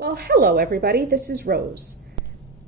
Well, hello everybody, this is Rose.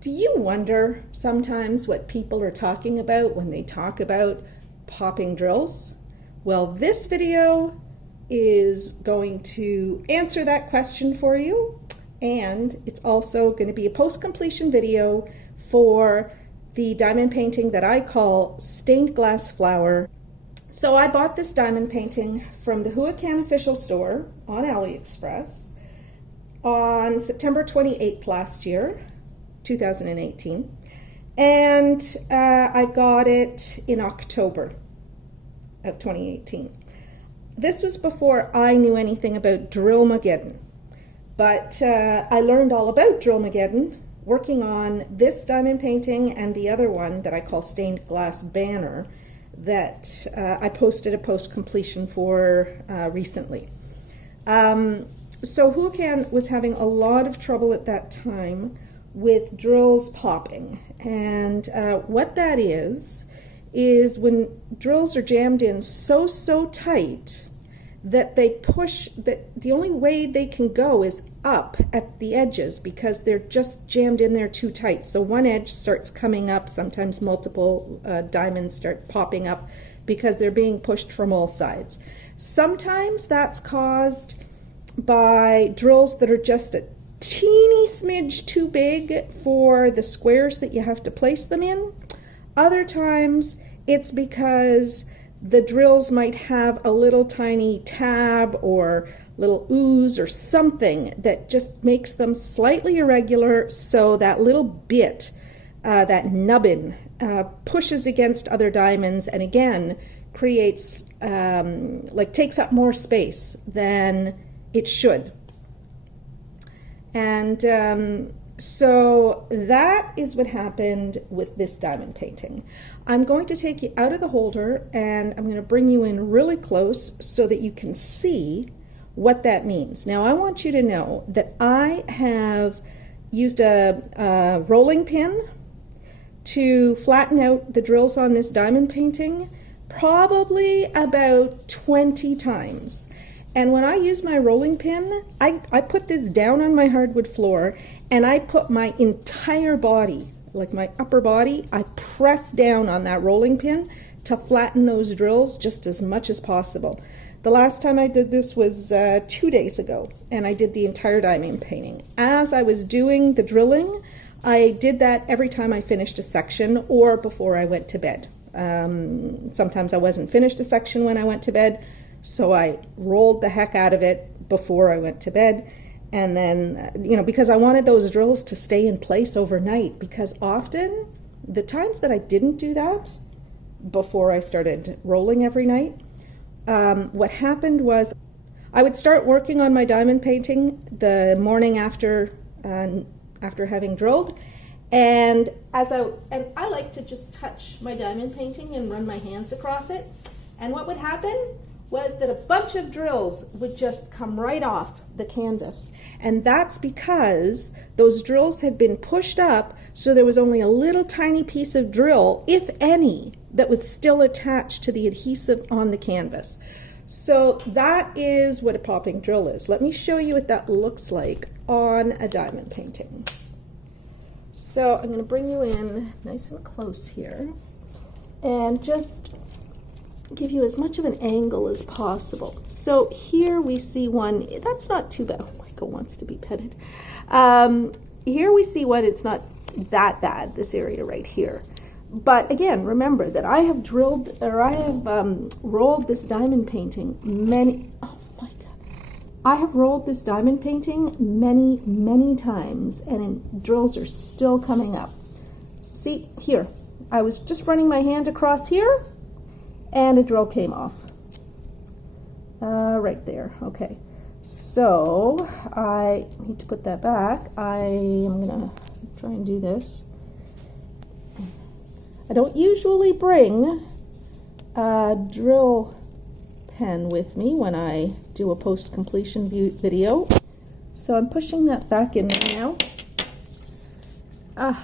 Do you wonder sometimes what people are talking about when they talk about popping drills? Well, this video is going to answer that question for you, and it's also going to be a post-completion video for the diamond painting that I call Stained Glass Flower. So I bought this diamond painting from the Huacan official store on AliExpress on September 28th last year, 2018, and I got it in October of 2018. This was before I knew anything about Drillmageddon, but I learned all about Drillmageddon working on this diamond painting and the other one that I call Stained Glass Banner that I posted a post-completion for recently. So Huacan was having a lot of trouble at that time with drills popping. And what that is when drills are jammed in so tight that they push, that the only way they can go is up at the edges because they're just jammed in there too tight. So one edge starts coming up, sometimes multiple diamonds start popping up because they're being pushed from all sides. Sometimes that's caused by drills that are just a teeny smidge too big for the squares that you have to place them in. Other times it's because the drills might have a little tiny tab or little ooze or something that just makes them slightly irregular, so that little bit, that nubbin, pushes against other diamonds and again creates, takes up more space than it should. And so that is what happened with this diamond painting. I'm going to take you out of the holder and I'm going to bring you in really close so that you can see what that means. Now I want you to know that I have used a rolling pin to flatten out the drills on this diamond painting probably about 20 times. And when I use my rolling pin, I put this down on my hardwood floor and I put my entire body, like my upper body, I press down on that rolling pin to flatten those drills just as much as possible. The last time I did this was 2 days ago, and I did the entire diamond painting. As I was doing the drilling, I did that every time I finished a section or before I went to bed. Sometimes I wasn't finished a section when I went to bed, so I rolled the heck out of it before I went to bed. And then, because I wanted those drills to stay in place overnight, because often the times that I didn't do that before I started rolling every night, what happened was I would start working on my diamond painting the morning after having drilled. And I like to just touch my diamond painting and run my hands across it. And what would happen was that a bunch of drills would just come right off the canvas. And that's because those drills had been pushed up, so there was only a little tiny piece of drill, if any, that was still attached to the adhesive on the canvas. So that is what a popping drill is. Let me show you what that looks like on a diamond painting. So I'm going to bring you in nice and close here and just give you as much of an angle as possible. So here we see one, that's not too bad. Oh, Michael wants to be petted. Here we see one, it's not that bad, this area right here. But again, remember that I have rolled this diamond painting I have rolled this diamond painting many times, and drills are still coming up. See, here, I was just running my hand across here, and a drill came off. Right there, okay. So, I need to put that back. I am gonna try and do this. I don't usually bring a drill pen with me when I do a post-completion video. So I'm pushing that back in there now.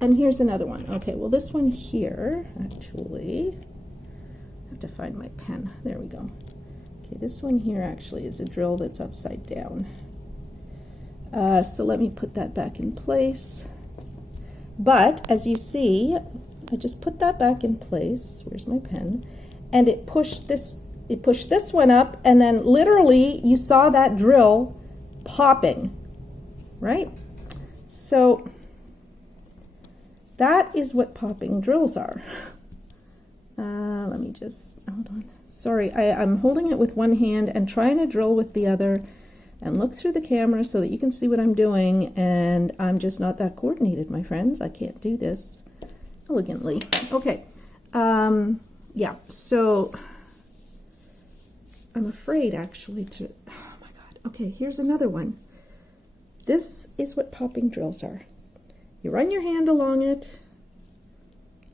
And here's another one. Okay, well this one here, actually, I have to find my pen. There we go. Okay, this one here actually is a drill that's upside down. So let me put that back in place. But as you see, I just put that back in place. Where's my pen? And it pushed this one up, and then literally you saw that drill popping, right? So that is what popping drills are. Let me just, hold on. Sorry, I'm holding it with one hand and trying to drill with the other and look through the camera so that you can see what I'm doing, and I'm just not that coordinated, my friends. I can't do this elegantly. Okay, yeah, so I'm afraid actually to, oh my God. Okay, here's another one. This is what popping drills are. You run your hand along it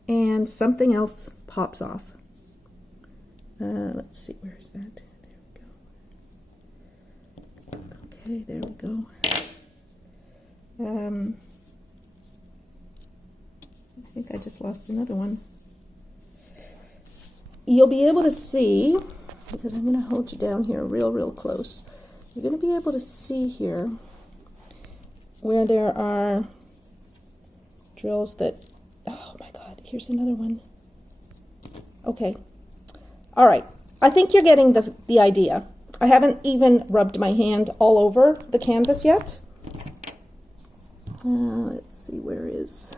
and something else pops off. Let's see, where is that? There we go. Okay, there we go. I think I just lost another one. You'll be able to see, because I'm going to hold you down here real close. You're going to be able to see here where there are drills that, oh my God, here's another one. Okay. All right. I think you're getting the idea. I haven't even rubbed my hand all over the canvas yet. Let's see, where is...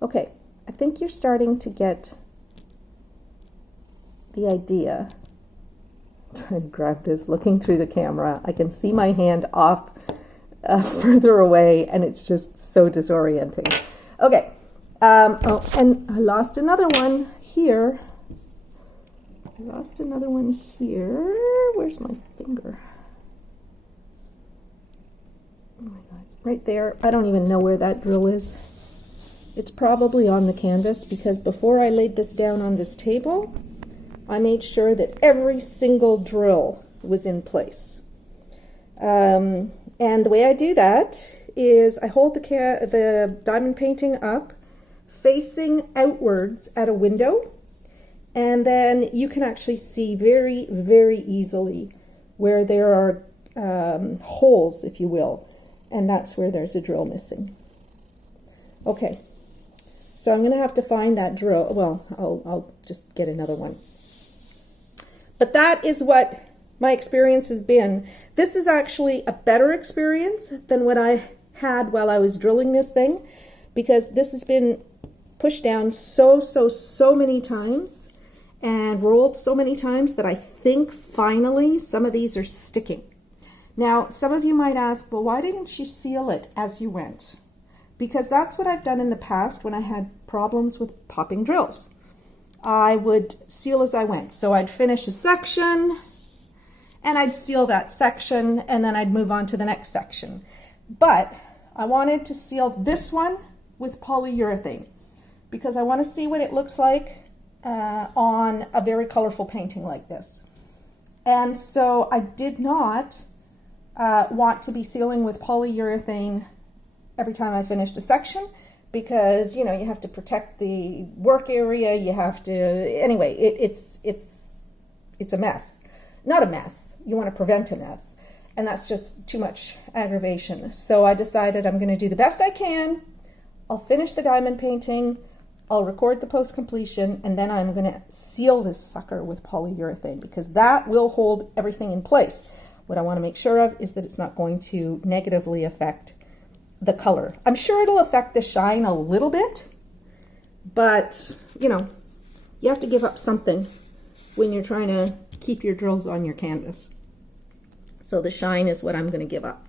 Okay, I think you're starting to get the idea. I'm trying to grab this, looking through the camera. I can see my hand off further away, and it's just so disorienting. Okay, oh, and I lost another one here. Where's my finger? Oh my God, right there. I don't even know where that drill is. It's probably on the canvas, because before I laid this down on this table, I made sure that every single drill was in place. And the way I do that is I hold the diamond painting up, facing outwards at a window, and then you can actually see very easily where there are holes, if you will, and that's where there's a drill missing. Okay. So I'm going to have to find that drill. Well, I'll just get another one. But that is what my experience has been. This is actually a better experience than what I had while I was drilling this thing, because this has been pushed down so many times and rolled so many times that I think finally some of these are sticking. Now, some of you might ask, well, why didn't you seal it as you went? Because that's what I've done in the past when I had problems with popping drills. I would seal as I went. So I'd finish a section and I'd seal that section, and then I'd move on to the next section. But I wanted to seal this one with polyurethane because I want to see what it looks like on a very colorful painting like this. And so I did not want to be sealing with polyurethane every time I finished a section, because you have to protect the work area. You have to, anyway, it's a mess. Not a mess. You want to prevent a mess, and that's just too much aggravation. So I decided I'm going to do the best I can. I'll finish the diamond painting, I'll record the post completion, and then I'm going to seal this sucker with polyurethane, because that will hold everything in place. What I want to make sure of is that it's not going to negatively affect the color. I'm sure it'll affect the shine a little bit, but you have to give up something when you're trying to keep your drills on your canvas. So the shine is what I'm going to give up.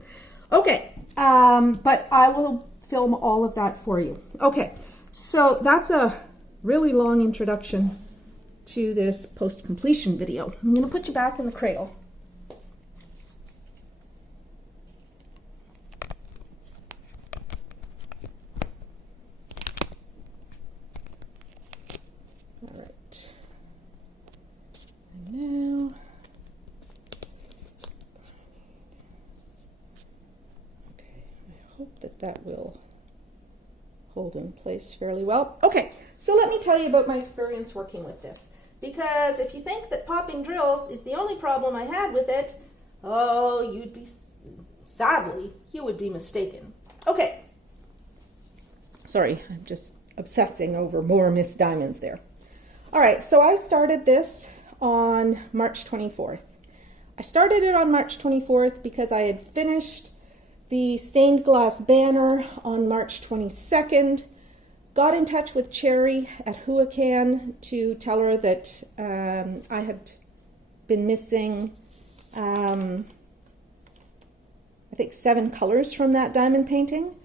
Okay, but I will film all of that for you. Okay, so that's a really long introduction to this post-completion video. I'm going to put you back in the cradle. That will hold in place fairly well. Okay, so let me tell you about my experience working with this. Because if you think that popping drills is the only problem I had with it, oh, sadly, you would be mistaken. Okay. Sorry, I'm just obsessing over more Miss Diamonds there. All right, so I started this on March 24th. I started it on March 24th because I had finished the stained glass banner on March 22nd, got in touch with Cherry at Huacan to tell her that I had been missing, I think 7 colors from that diamond painting.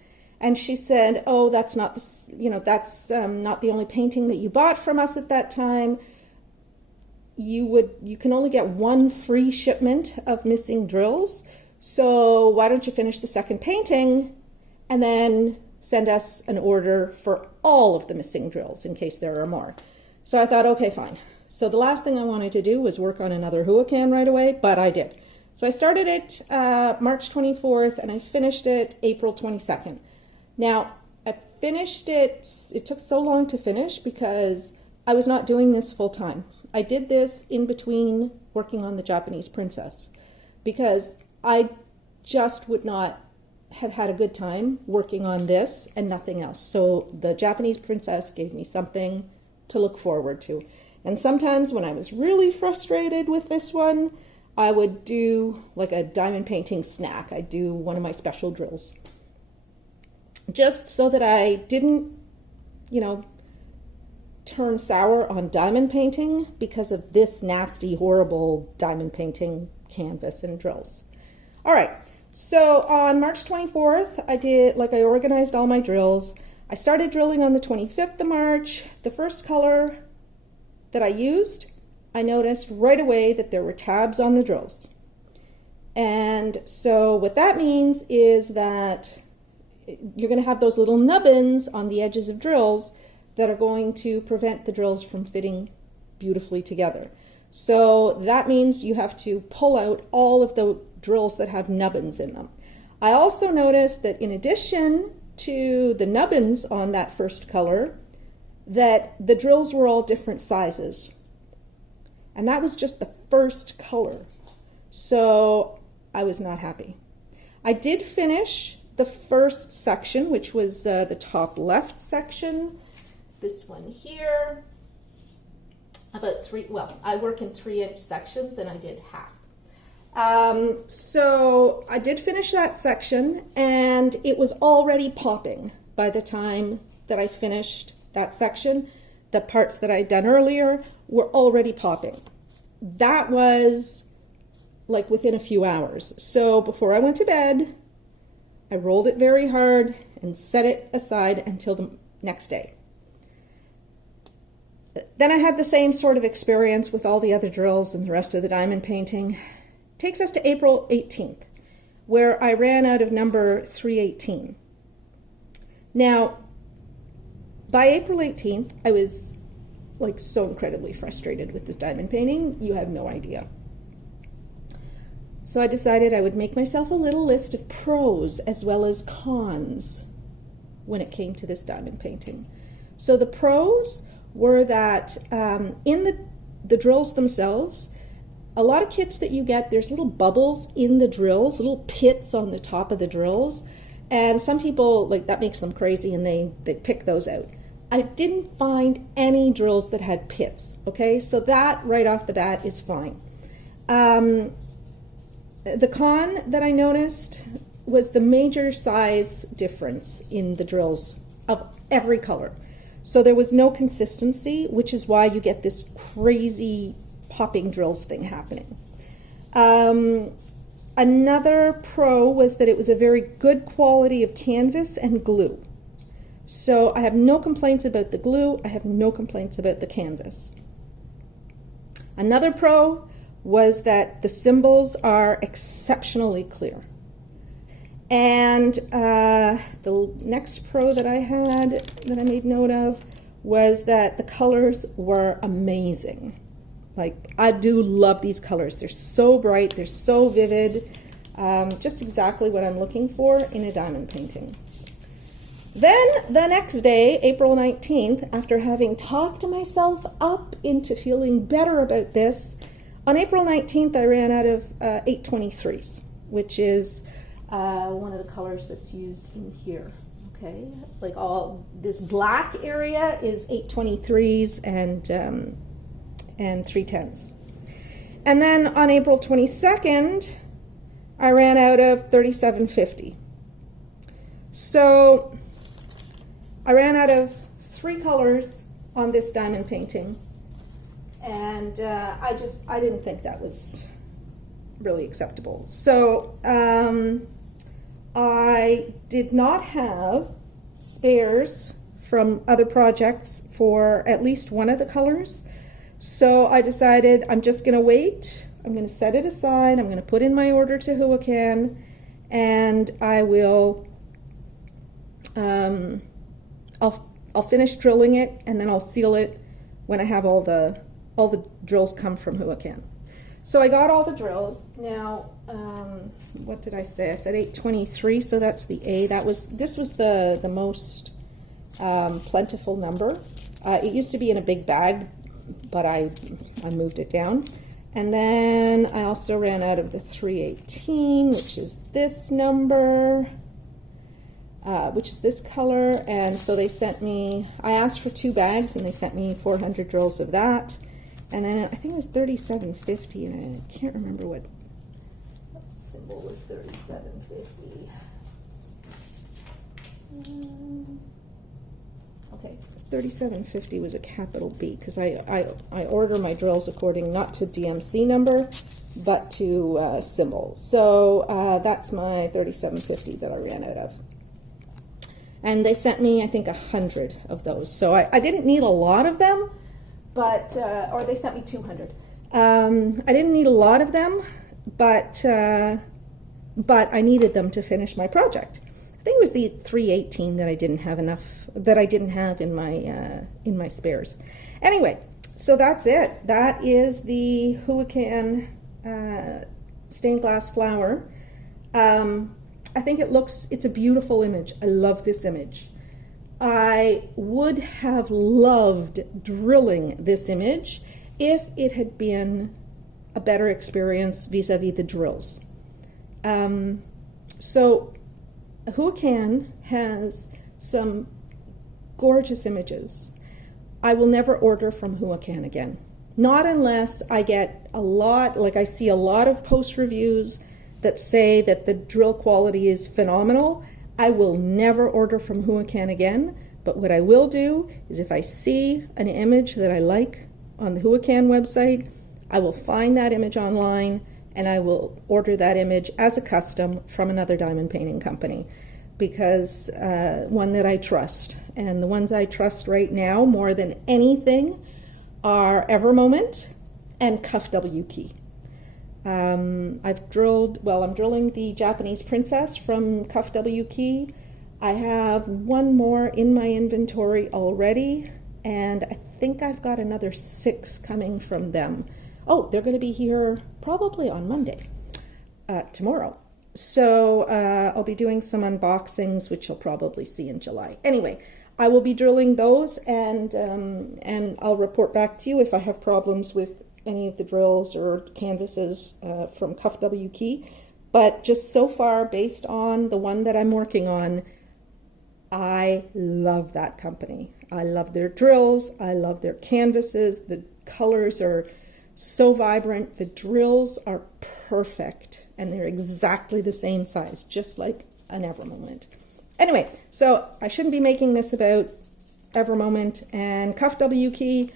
And she said, oh, that's not, not the only painting that you bought from us at that time. You can only get 1 free shipment of missing drills. So why don't you finish the second painting and then send us an order for all of the missing drills in case there are more. So I thought, okay, fine. So the last thing I wanted to do was work on another Huacan right away, but I did. So I started it March 24th and I finished it April 22nd. Now, I finished it took so long to finish because I was not doing this full time. I did this in between working on the Japanese princess because I just would not have had a good time working on this and nothing else. So the Japanese princess gave me something to look forward to. And sometimes when I was really frustrated with this one, I would do like a diamond painting snack. I'd do one of my special drills. Just so that I didn't, turn sour on diamond painting because of this nasty, horrible diamond painting canvas and drills. All right, so on March 24th, I organized all my drills. I started drilling on the 25th of March. The first color that I used, I noticed right away that there were tabs on the drills. And so what that means is that you're going to have those little nubbins on the edges of drills that are going to prevent the drills from fitting beautifully together. So that means you have to pull out all of the drills that have nubbins in them. I also noticed that in addition to the nubbins on that first color, that the drills were all different sizes. And that was just the first color. So I was not happy. I did finish the first section, which was the top left section. This one here, I work in 3-inch sections and I did half. So I did finish that section and it was already popping by the time that I finished that section. The parts that I'd done earlier were already popping. That was like within a few hours. So before I went to bed, I rolled it very hard and set it aside until the next day. Then I had the same sort of experience with all the other drills and the rest of the diamond painting. Takes us to April 18th, where I ran out of number 318. Now, by April 18th, I was like so incredibly frustrated with this diamond painting, you have no idea. So I decided I would make myself a little list of pros as well as cons when it came to this diamond painting. So the pros were that in the drills themselves, a lot of kits that you get, there's little bubbles in the drills, little pits on the top of the drills, and some people, that makes them crazy and they pick those out. I didn't find any drills that had pits, okay? So that right off the bat is fine. The con that I noticed was the major size difference in the drills of every color. So there was no consistency, which is why you get this crazy popping drills thing happening. Another pro was that it was a very good quality of canvas and glue. So I have no complaints about the glue. I have no complaints about the canvas. Another pro was that the symbols are exceptionally clear. And the next pro that I had, that I made note of, was that the colors were amazing. I do love these colors. They're so bright, they're so vivid, just exactly what I'm looking for in a diamond painting. Then the next day, April 19th, after having talked myself up into feeling better about this, on April 19th I ran out of 823s, which is one of the colors that's used in here. Okay, like all this black area is 823s and 310s. And then on April 22nd, I ran out of 3750. So I ran out of 3 colors on this diamond painting, and I didn't think that was really acceptable. So I did not have spares from other projects for at least one of the colors. So I decided I'm just going to wait. I'm going to set it aside. I'm going to put in my order to Huacan, and I will I'll finish drilling it, and then I'll seal it when I have all the drills come from Huacan. So I got all the drills. Now, what did I say? I said 823, so that's the A. This was the most plentiful number. It used to be in a big bag, but I moved it down. And then I also ran out of the 318, which is this number, which is this color. And so they sent me, I asked for 2 bags, and they sent me 400 drills of that. And then I think it was 3750, and I can't remember what symbol was 3750. Okay, 3750 was a capital B, because I order my drills according not to DMC number, but to symbol. So that's my 3750 that I ran out of. And they sent me, I think, 100 of those. So I didn't need a lot of them, but or they sent me 200. I didn't need a lot of them, but I needed them to finish my project. I think it was the 318 that I didn't have enough, that I didn't have in my spares. Anyway, so that's it. That is the Huacan stained glass flower. I think it's a beautiful image. I love this image. I would have loved drilling this image if it had been a better experience vis-a-vis the drills. So Huacan has some gorgeous images. I will never order from Huacan again. Not unless I get I see a lot of post reviews that say that the drill quality is phenomenal. I will never order from Huacan again, but what I will do is if I see an image that I like on the Huacan website, I will find that image online and I will order that image as a custom from another diamond painting company, because one that I trust. And the ones I trust right now more than anything are Evermoment and Cuff W Key. I'm drilling the Japanese Princess from Cuff W Key. I have one more in my inventory already, and I think I've got another 6 coming from them. Oh, they're going to be here probably on Monday, tomorrow. So I'll be doing some unboxings, which you'll probably see in July. Anyway, I will be drilling those, and I'll report back to you if I have problems with any of the drills or canvases from Cuff W Key. But just so far, based on the one that I'm working on, I love that company. I love their drills. I love their canvases. The colors are so vibrant. The drills are perfect, and they're exactly the same size, just like an Evermoment. Anyway, so I shouldn't be making this about Evermoment and Cuff W Key.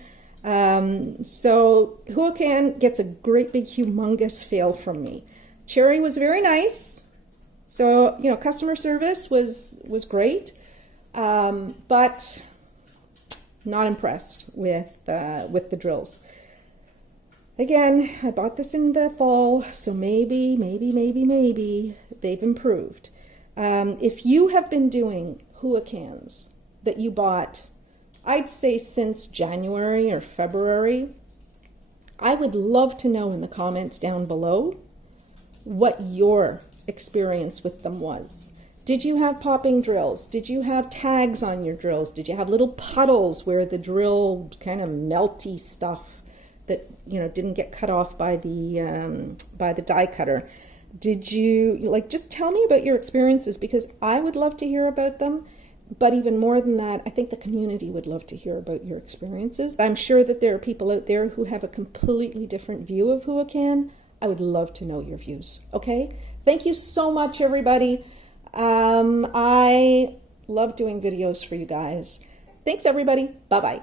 So Huacan gets a great big humongous fail from me. Cherry was very nice. So, customer service was great. But not impressed with the drills. Again, I bought this in the fall, so maybe they've improved. If you have been doing Huacans that you bought, I'd say since January or February, I would love to know in the comments down below what your experience with them was. Did you have popping drills? Did you have tags on your drills? Did you have little puddles where the drill kind of melty stuff that, you know, didn't get cut off by the die cutter? Did you, like, just tell me about your experiences, because I would love to hear about them. But even more than that, I think the community would love to hear about your experiences. I'm sure that there are people out there who have a completely different view of Huacan. I would love to know your views, okay? Thank you so much, everybody. I love doing videos for you guys. Thanks, everybody. Bye-bye.